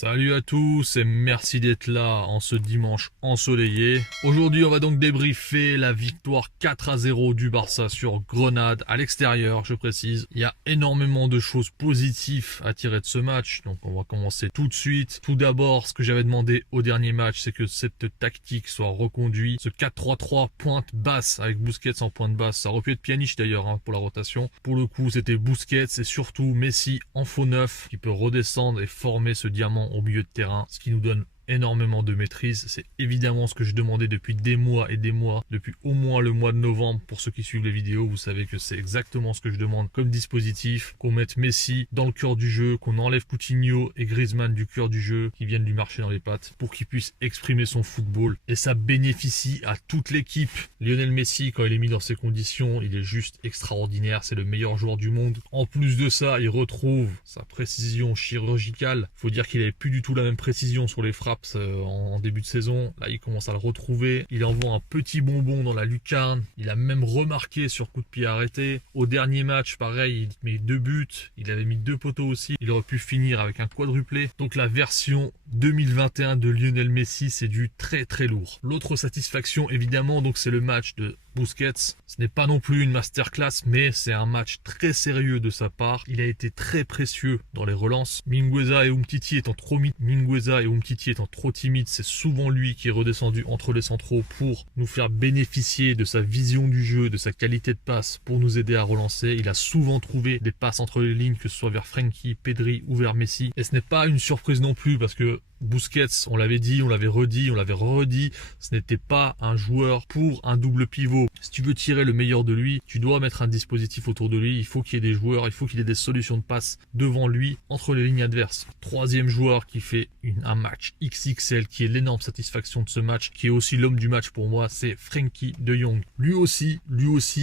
Salut à tous et merci d'être là en ce dimanche ensoleillé. Aujourd'hui on va donc débriefer la victoire 4-0 du Barça sur Grenade à l'extérieur, je précise. Il y a énormément de choses positives à tirer de ce match, donc on va commencer tout de suite. Tout d'abord, ce que j'avais demandé au dernier match, c'est que cette tactique soit reconduite. Ce 4-3-3 pointe basse avec Busquets en pointe basse, ça aurait pu être Pjanic d'ailleurs pour la rotation. Pour le coup c'était Busquets et surtout Messi en faux neuf qui peut redescendre et former ce diamant au milieu de terrain, ce qui nous donne énormément de maîtrise. C'est évidemment ce que je demandais depuis des mois et des mois, depuis au moins le mois de novembre. Pour ceux qui suivent les vidéos, vous savez que c'est exactement ce que je demande comme dispositif, qu'on mette Messi dans le cœur du jeu, qu'on enlève Coutinho et Griezmann du cœur du jeu, qui viennent lui marcher dans les pattes pour qu'il puisse exprimer son football. Et ça bénéficie à toute l'équipe. Lionel Messi, quand il est mis dans ces conditions, il est juste extraordinaire, c'est le meilleur joueur du monde. En plus de ça, il retrouve sa précision chirurgicale. Faut dire qu'il avait plus du tout la même précision sur les frappes en début de saison. Là il commence à le retrouver, il envoie un petit bonbon dans la lucarne, il a même remarqué sur coup de pied arrêté. Au dernier match pareil, il met 2 buts, il avait mis 2 poteaux aussi, il aurait pu finir avec un quadruplé. Donc la version 2021 de Lionel Messi, c'est du très très lourd. L'autre satisfaction évidemment, donc c'est le match de Busquets. Ce n'est pas non plus une masterclass, mais c'est un match très sérieux de sa part. Il a été très précieux dans les relances. Mingueza et Umtiti étant trop timides, c'est souvent lui qui est redescendu entre les centraux pour nous faire bénéficier de sa vision du jeu, de sa qualité de passe pour nous aider à relancer. Il a souvent trouvé des passes entre les lignes, que ce soit vers Frenkie, Pedri ou vers Messi. Et ce n'est pas une surprise non plus parce que Busquets, on l'avait dit, on l'avait redit, ce n'était pas un joueur pour un double pivot. Si tu veux tirer le meilleur de lui, tu dois mettre un dispositif autour de lui, il faut qu'il y ait des joueurs, il faut qu'il ait des solutions de passe devant lui, entre les lignes adverses. Troisième joueur qui fait un match XXL, qui est l'énorme satisfaction de ce match, qui est aussi l'homme du match pour moi, c'est Frenkie de Jong. Lui aussi,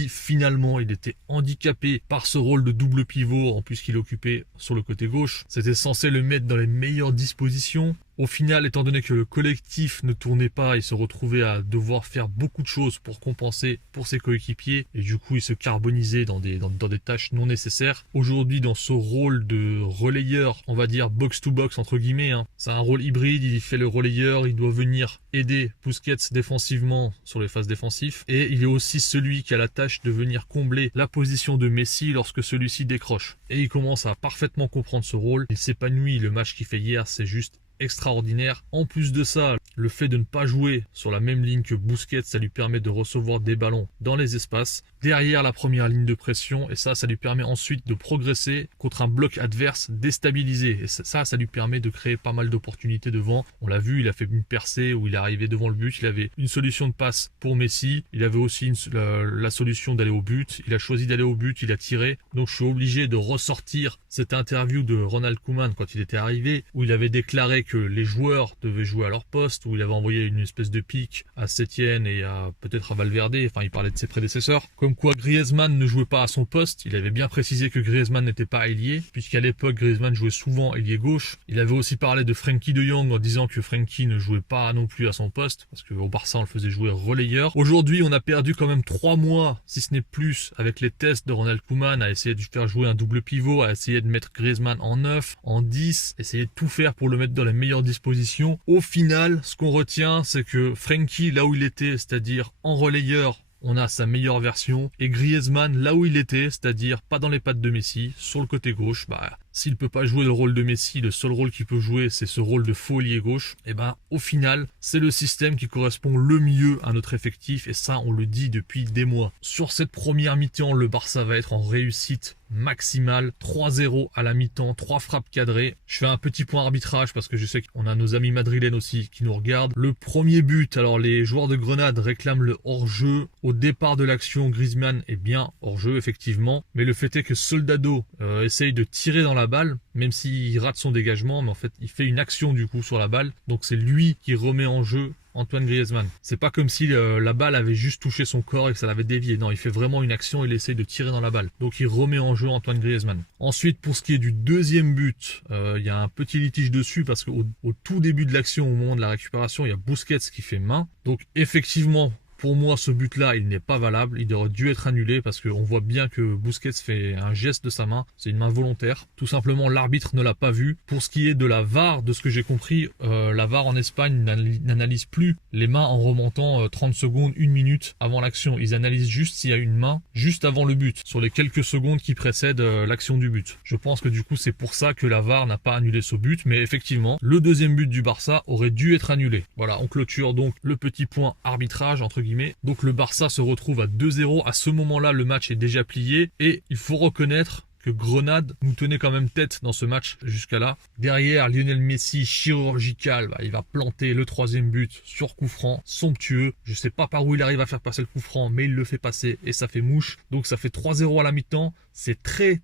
finalement, il était handicapé par ce rôle de double pivot, en plus qu'il occupait sur le côté gauche. C'était censé le mettre dans les meilleures dispositions. Au final, étant donné que le collectif ne tournait pas, il se retrouvait à devoir faire beaucoup de choses pour compenser pour ses coéquipiers. Et du coup, il se carbonisait dans des tâches non nécessaires. Aujourd'hui, dans ce rôle de relayeur, on va dire box-to-box entre guillemets, c'est un rôle hybride, il fait le relayeur, il doit venir aider Busquets défensivement sur les phases défensives. Et il est aussi celui qui a la tâche de venir combler la position de Messi lorsque celui-ci décroche. Et il commence à parfaitement comprendre ce rôle. Il s'épanouit, le match qu'il fait hier, c'est juste extraordinaire. En plus de ça, le fait de ne pas jouer sur la même ligne que Busquets, ça lui permet de recevoir des ballons dans les espaces, derrière la première ligne de pression, et ça lui permet ensuite de progresser contre un bloc adverse déstabilisé. Et ça lui permet de créer pas mal d'opportunités devant. On l'a vu, il a fait une percée où il est arrivé devant le but, il avait une solution de passe pour Messi, il avait aussi la solution d'aller au but, il a choisi d'aller au but, il a tiré. Donc je suis obligé de ressortir cette interview de Ronald Koeman quand il était arrivé, où il avait déclaré que les joueurs devaient jouer à leur poste, où il avait envoyé une espèce de pique à Setien et peut-être à Valverde, enfin il parlait de ses prédécesseurs, comme quoi Griezmann ne jouait pas à son poste. Il avait bien précisé que Griezmann n'était pas ailier, puisqu'à l'époque Griezmann jouait souvent ailier gauche. Il avait aussi parlé de Frenkie de Jong en disant que Frenkie ne jouait pas non plus à son poste, parce qu'au Barça on le faisait jouer relayeur. Aujourd'hui on a perdu quand même 3 mois, si ce n'est plus, avec les tests de Ronald Koeman, à essayer de faire jouer un double pivot, à essayer de mettre Griezmann en 9, en 10, essayer de tout faire pour le mettre dans la meilleure disposition. Au final, ce qu'on retient, c'est que Frenkie, là où il était, c'est-à-dire en relayeur, on a sa meilleure version, et Griezmann, là où il était, c'est-à-dire pas dans les pattes de Messi, sur le côté gauche, s'il peut pas jouer le rôle de Messi, le seul rôle qu'il peut jouer, c'est ce rôle de faux ailier gauche. Et au final, c'est le système qui correspond le mieux à notre effectif, et ça, on le dit depuis des mois. Sur cette première mi-temps, le Barça va être en réussite maximale. 3-0 à la mi-temps, 3 frappes cadrées. Je fais un petit point arbitrage parce que je sais qu'on a nos amis madrilènes aussi qui nous regardent. Le premier but, alors les joueurs de Grenade réclament le hors-jeu. Au départ de l'action, Griezmann est bien hors-jeu, effectivement. Mais le fait est que Soldado essaye de tirer dans la balle, même s'il rate son dégagement, mais en fait, il fait une action du coup sur la balle. Donc c'est lui qui remet en jeu Antoine Griezmann. C'est pas comme si la balle avait juste touché son corps et que ça l'avait dévié. Non, il fait vraiment une action, il essaye de tirer dans la balle. Donc il remet en jeu Antoine Griezmann. Ensuite, pour ce qui est du deuxième but, il y a un petit litige dessus parce qu'au tout début de l'action, au moment de la récupération, il y a Busquets qui fait main. Donc effectivement, Pour moi, ce but-là, il n'est pas valable. Il aurait dû être annulé parce qu'on voit bien que Busquets fait un geste de sa main. C'est une main volontaire. Tout simplement, l'arbitre ne l'a pas vu. Pour ce qui est de la VAR, de ce que j'ai compris, la VAR en Espagne n'analyse plus les mains en remontant 30 secondes, 1 minute avant l'action. Ils analysent juste s'il y a une main juste avant le but, sur les quelques secondes qui précèdent l'action du but. Je pense que du coup, c'est pour ça que la VAR n'a pas annulé ce but. Mais effectivement, le deuxième but du Barça aurait dû être annulé. Voilà, on clôture donc le petit point arbitrage, entre guillemets. Donc le Barça se retrouve à 2-0. À ce moment-là, le match est déjà plié. Et il faut reconnaître que Grenade nous tenait quand même tête dans ce match jusqu'à là. Derrière, Lionel Messi, chirurgical, il va planter le troisième but sur coup franc, somptueux. Je sais pas par où il arrive à faire passer le coup franc, mais il le fait passer et ça fait mouche. Donc ça fait 3-0 à la mi-temps. C'est très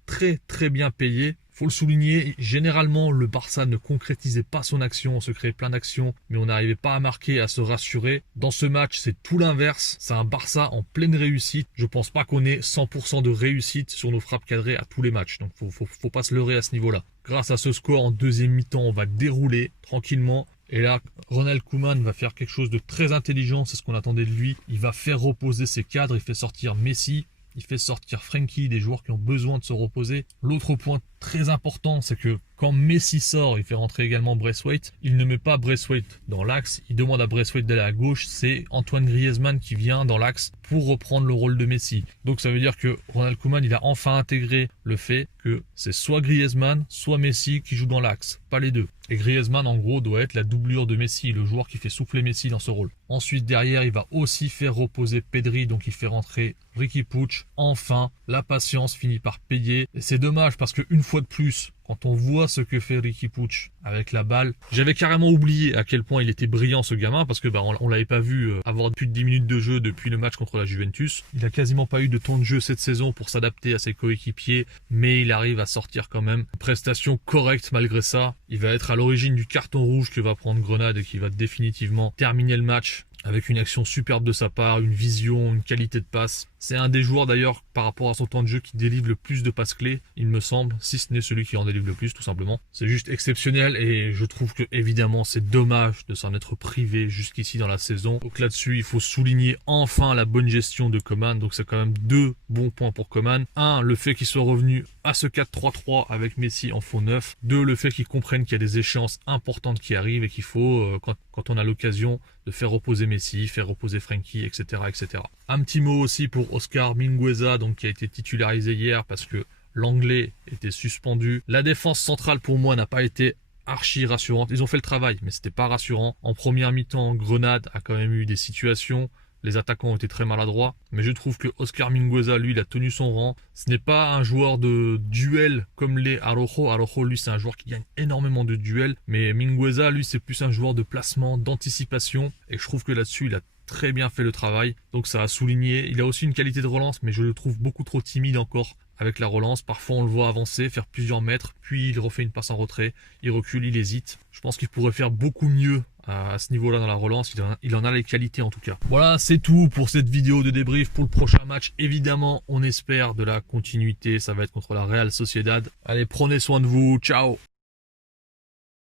bien payé. Faut le souligner, généralement le Barça ne concrétisait pas son action, on se créait plein d'actions, mais on n'arrivait pas à marquer, à se rassurer. Dans ce match, c'est tout l'inverse, c'est un Barça en pleine réussite. Je pense pas qu'on ait 100% de réussite sur nos frappes cadrées à tous les matchs, donc faut pas se leurrer à ce niveau-là. Grâce à ce score en deuxième mi-temps, on va dérouler tranquillement. Et là, Ronald Koeman va faire quelque chose de très intelligent, c'est ce qu'on attendait de lui. Il va faire reposer ses cadres, il fait sortir Messi. Il fait sortir Frenkie, des joueurs qui ont besoin de se reposer. L'autre point très important, c'est que quand Messi sort, il fait rentrer également Braithwaite. Il ne met pas Braithwaite dans l'axe. Il demande à Braithwaite d'aller à gauche. C'est Antoine Griezmann qui vient dans l'axe pour reprendre le rôle de Messi. Donc ça veut dire que Ronald Koeman, il a enfin intégré le fait que c'est soit Griezmann, soit Messi qui joue dans l'axe. Pas les deux. Et Griezmann, en gros, doit être la doublure de Messi, le joueur qui fait souffler Messi dans ce rôle. Ensuite, derrière, il va aussi faire reposer Pedri, donc il fait rentrer Riqui Puig. Enfin, la patience finit par payer. Et c'est dommage parce qu'une fois de plus, quand on voit ce que fait Riqui Puig avec la balle, j'avais carrément oublié à quel point il était brillant ce gamin parce que on l'avait pas vu avoir plus de 10 minutes de jeu depuis le match contre la Juventus. Il a quasiment pas eu de temps de jeu cette saison pour s'adapter à ses coéquipiers, mais il arrive à sortir quand même. Prestation correcte malgré ça. Il va être à l'origine du carton rouge que va prendre Grenade et qui va définitivement terminer le match avec une action superbe de sa part, une vision, une qualité de passe. C'est un des joueurs d'ailleurs par rapport à son temps de jeu qui délivre le plus de passes clés, il me semble, si ce n'est celui qui en délivre le plus tout simplement. C'est juste exceptionnel et je trouve que évidemment c'est dommage de s'en être privé jusqu'ici dans la saison. Donc là-dessus il faut souligner enfin la bonne gestion de Koeman, donc c'est quand même 2 bons points pour Koeman. 1, le fait qu'il soit revenu à ce 4-3-3 avec Messi en faux neuf. 2, le fait qu'il comprenne qu'il y a des échéances importantes qui arrivent et qu'il faut, quand on a l'occasion, de faire reposer Messi, faire reposer Frenkie, etc., etc. Un petit mot aussi pour Oscar Mingueza, donc qui a été titularisé hier parce que l'anglais était suspendu. La défense centrale pour moi n'a pas été archi rassurante. Ils ont fait le travail, mais c'était pas rassurant. En première mi-temps, Grenade a quand même eu des situations. Les attaquants ont été très maladroits, mais je trouve que Oscar Mingueza, lui, il a tenu son rang. Ce n'est pas un joueur de duel comme l'est Araujo. Araujo, lui, c'est un joueur qui gagne énormément de duels, mais Mingueza, lui, c'est plus un joueur de placement, d'anticipation, et je trouve que là-dessus, il a très bien fait le travail, donc ça a souligné. Il a aussi une qualité de relance, mais je le trouve beaucoup trop timide encore avec la relance. Parfois on le voit avancer, faire plusieurs mètres, puis il refait une passe en retrait, il recule, il hésite. Je pense qu'il pourrait faire beaucoup mieux à ce niveau-là dans la relance, il en a les qualités en tout cas. Voilà, c'est tout pour cette vidéo de débrief pour le prochain match. Évidemment, on espère de la continuité, ça va être contre la Real Sociedad. Allez, prenez soin de vous, ciao!